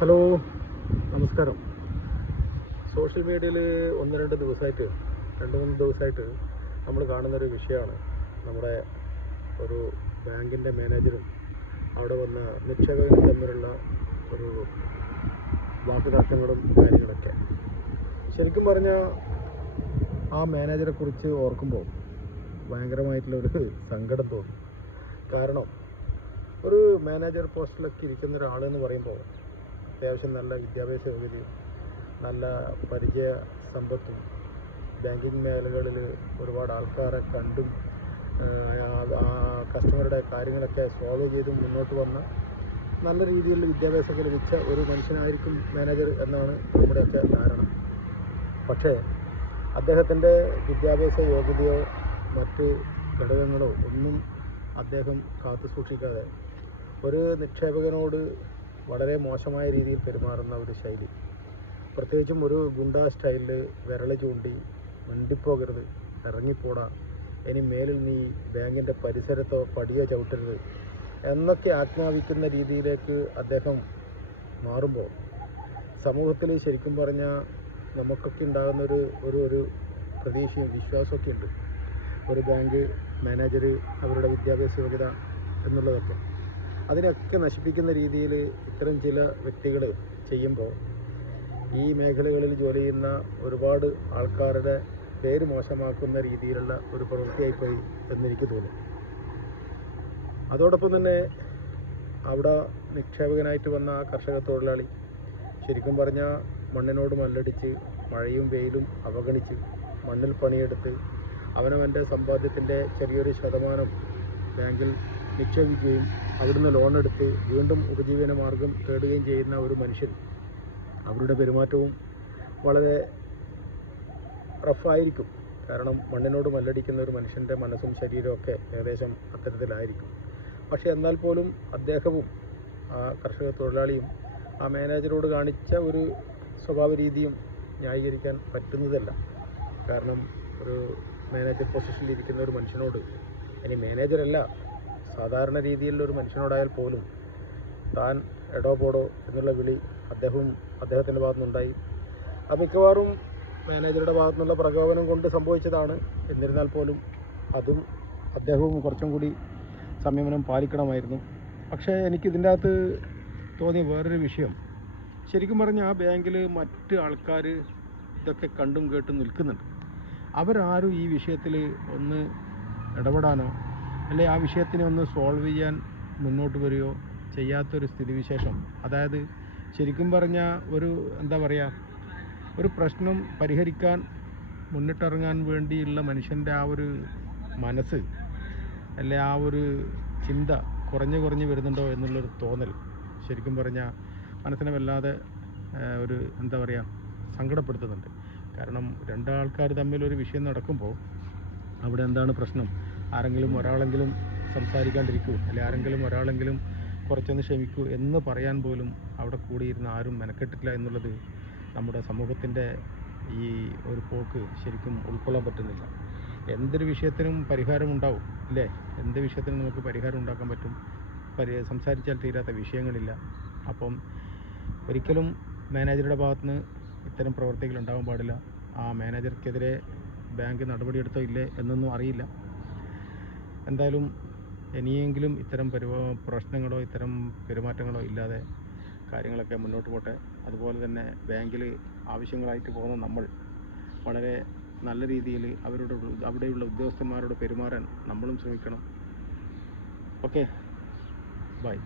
Hello, നമസ്കാരം. Social മീഡിയയിൽ രണ്ട് മൂന്ന് ദിവസമായിട്ട് നമ്മൾ കാണുന്നൊരു വിഷയമാണ് നമ്മുടെ ഒരു ബാങ്കിൻ്റെ മാനേജറും അവിടെ വന്ന നിക്ഷേപകരും തമ്മിലുള്ള ഒരു വാക്കുതർക്കങ്ങളും കാര്യങ്ങളൊക്കെ. ശരിക്കും പറഞ്ഞാൽ ആ മാനേജറെ കുറിച്ച് ഓർക്കുമ്പോൾ ഭയങ്കരമായിട്ടുള്ളൊരു സങ്കടം തോന്നും. കാരണം ഒരു മാനേജർ പോസ്റ്റിലൊക്കെ ഇരിക്കുന്ന ഒരാളെന്ന് പറയുമ്പോൾ അത്യാവശ്യം നല്ല വിദ്യാഭ്യാസ യോഗ്യതയും നല്ല പരിചയ സമ്പത്തും ബാങ്കിങ് മേഖലകളിൽ ഒരുപാട് ആൾക്കാരെ കണ്ടും ആ കസ്റ്റമറുടെ കാര്യങ്ങളൊക്കെ സോൾവ് ചെയ്തും മുന്നോട്ട് വന്ന നല്ല രീതിയിൽ വിദ്യാഭ്യാസമൊക്കെ ലഭിച്ച ഒരു മനുഷ്യനായിരിക്കും മാനേജർ എന്നാണ് നമ്മുടെയൊക്കെ ധാരണ. പക്ഷേ അദ്ദേഹത്തിൻ്റെ വിദ്യാഭ്യാസ യോഗ്യതയോ മറ്റ് ഘടകങ്ങളോ ഒന്നും അദ്ദേഹം കാത്തു സൂക്ഷിക്കാതെ ഒരു നിക്ഷേപകനോട് വളരെ മോശമായ രീതിയിൽ പെരുമാറുന്ന ഒരു ശൈലി, പ്രത്യേകിച്ചും ഒരു ഗുണ്ടാ സ്റ്റൈലിൽ വിരൽ ചൂണ്ടി മിണ്ടിപ്പോകരുത്, ഇറങ്ങിപ്പോടാ, ഇനി മേലിൽ നീ ബാങ്കിൻ്റെ പരിസരത്തോ പടിയോ ചവിട്ടരുത് എന്നൊക്കെ ആജ്ഞാപിക്കുന്ന രീതിയിലേക്ക് അദ്ദേഹം മാറുമ്പോൾ സമൂഹത്തിൽ ശരിക്കും പറഞ്ഞാൽ നമുക്കൊക്കെ ഉണ്ടാകുന്ന ഒരു പ്രതീക്ഷയും വിശ്വാസമൊക്കെ ഉണ്ട്. ഒരു ബാങ്ക് മാനേജർ അവരുടെ വിദ്യാഭ്യാസ യോഗ്യത എന്നുള്ളതൊക്കെ അതിനൊക്കെ നശിപ്പിക്കുന്ന രീതിയിൽ ഇത്തരം ചില വ്യക്തികൾ ചെയ്യുമ്പോൾ ഈ മേഖലകളിൽ ജോലി ചെയ്യുന്ന ഒരുപാട് ആൾക്കാരുടെ പേര് മോശമാക്കുന്ന രീതിയിലുള്ള ഒരു പ്രവൃത്തിയായിപ്പോയി എന്നെനിക്ക് തോന്നി. അതോടൊപ്പം തന്നെ അവിടെ നിക്ഷേപകനായിട്ട് വന്ന ആ കർഷക തൊഴിലാളി ശരിക്കും പറഞ്ഞാൽ മണ്ണിനോട് മല്ലടിച്ച് മഴയും വെയിലും അവഗണിച്ച് മണ്ണിൽ പണിയെടുത്ത് അവനവൻ്റെ സമ്പാദ്യത്തിൻ്റെ ചെറിയൊരു ശതമാനം ബാങ്കിൽ നിക്ഷേപിക്കുകയും അവിടുന്ന് ലോണെടുത്ത് വീണ്ടും ഉപജീവന മാർഗം തേടുകയും ചെയ്യുന്ന ഒരു മനുഷ്യൻ, അവരുടെ പെരുമാറ്റവും വളരെ റഫായിരിക്കും. കാരണം മണ്ണിനോട് മല്ലടിക്കുന്ന ഒരു മനുഷ്യൻ്റെ മനസ്സും ശരീരമൊക്കെ ഏകദേശം അത്തരത്തിലായിരിക്കും. പക്ഷേ എന്നാൽ പോലും അദ്ദേഹവും ആ കർഷക തൊഴിലാളിയും ആ മാനേജരോട് കാണിച്ച ഒരു സ്വഭാവ രീതിയും ന്യായീകരിക്കാൻ പറ്റുന്നതല്ല. കാരണം ഒരു മാനേജർ പൊസിഷനിൽ ഇരിക്കുന്ന ഒരു മനുഷ്യനോട്, ഇനി മാനേജറല്ല സാധാരണ രീതിയിലുള്ളൊരു മനുഷ്യനോടായാൽ പോലും താൻ എടോ പോടോ എന്നുള്ള വിളി അദ്ദേഹത്തിൻ്റെ ഭാഗത്തുനിന്നുണ്ടായി. അത് മിക്കവാറും മാനേജറുടെ ഭാഗത്തുനിന്നുള്ള പ്രകോപനം കൊണ്ട് സംഭവിച്ചതാണ്. എന്നിരുന്നാൽ പോലും അദ്ദേഹവും കുറച്ചും കൂടി സംയമനം പാലിക്കണമായിരുന്നു. പക്ഷേ എനിക്കിതിൻ്റെ അകത്ത് തോന്നിയ വേറൊരു വിഷയം, ശരിക്കും പറഞ്ഞാൽ ആ ബാങ്കിൽ മറ്റ് ആൾക്കാർ ഇതൊക്കെ കണ്ടും കേട്ടും നിൽക്കുന്നുണ്ട്. അവരാരും ഈ വിഷയത്തിൽ ഒന്ന് ഇടപെടാനോ അല്ലെ ആ വിഷയത്തിനെ ഒന്ന് സോൾവ് ചെയ്യാൻ മുന്നോട്ട് വരികയോ ചെയ്യാത്തൊരു സ്ഥിതിവിശേഷം. അതായത് ശരിക്കും പറഞ്ഞാൽ ഒരു പ്രശ്നം പരിഹരിക്കാൻ മുന്നിട്ടിറങ്ങാൻ വേണ്ടിയുള്ള മനുഷ്യൻ്റെ ആ ഒരു മനസ്സ് അല്ലെ ആ ഒരു ചിന്ത കുറഞ്ഞു വരുന്നുണ്ടോ എന്നുള്ളൊരു തോന്നൽ ശരിക്കും പറഞ്ഞാൽ മനസ്സിനെ വല്ലാതെ ഒരു സങ്കടപ്പെടുത്തുന്നുണ്ട്. കാരണം രണ്ടാൾക്കാർ തമ്മിലൊരു വിഷയം നടക്കുമ്പോൾ അവിടെ എന്താണ് പ്രശ്നം? ആരെങ്കിലും ഒരാളെങ്കിലും സംസാരിക്കാണ്ടിരിക്കൂ, അല്ലെങ്കിൽ ആരെങ്കിലും ഒരാളെങ്കിലും കുറച്ചൊന്ന് ക്ഷമിക്കൂ എന്ന് പറയാൻ പോലും അവിടെ കൂടിയിരുന്ന ആരും മെനക്കെട്ടില്ല എന്നുള്ളത് നമ്മുടെ സമൂഹത്തിൻ്റെ ഈ ഒരു പോക്ക് ശരിക്കും ഉൾക്കൊള്ളാൻ പറ്റുന്നില്ല. എന്തൊരു വിഷയത്തിനും പരിഹാരമുണ്ടാവും അല്ലേ? എന്ത് വിഷയത്തിനും നമുക്ക് പരിഹാരം ഉണ്ടാക്കാൻ പറ്റും. സംസാരിച്ചാൽ തീരാത്ത വിഷയങ്ങളില്ല. അപ്പം ഒരിക്കലും മാനേജറുടെ ഭാഗത്തുനിന്ന് ഇത്തരം പ്രവർത്തികൾ ഉണ്ടാകാൻ പാടില്ല. ആ മാനേജർക്കെതിരെ ബാങ്ക് നടപടിയെടുത്തോ ഇല്ലേ എന്നൊന്നും അറിയില്ല. എന്തായാലും ഇനിയെങ്കിലും ഇത്തരം പ്രശ്നങ്ങളോ ഇത്തരം പെരുമാറ്റങ്ങളോ ഇല്ലാതെ കാര്യങ്ങളൊക്കെ മുന്നോട്ട് പോട്ടെ. അതുപോലെ തന്നെ ബാങ്കിൽ ആവശ്യങ്ങളായിട്ട് പോകുന്ന നമ്മൾ വളരെ നല്ല രീതിയിൽ അവിടെയുള്ള ഉദ്യോഗസ്ഥന്മാരോട് പെരുമാറാൻ നമ്മളും ശ്രമിക്കണം. Okay, by.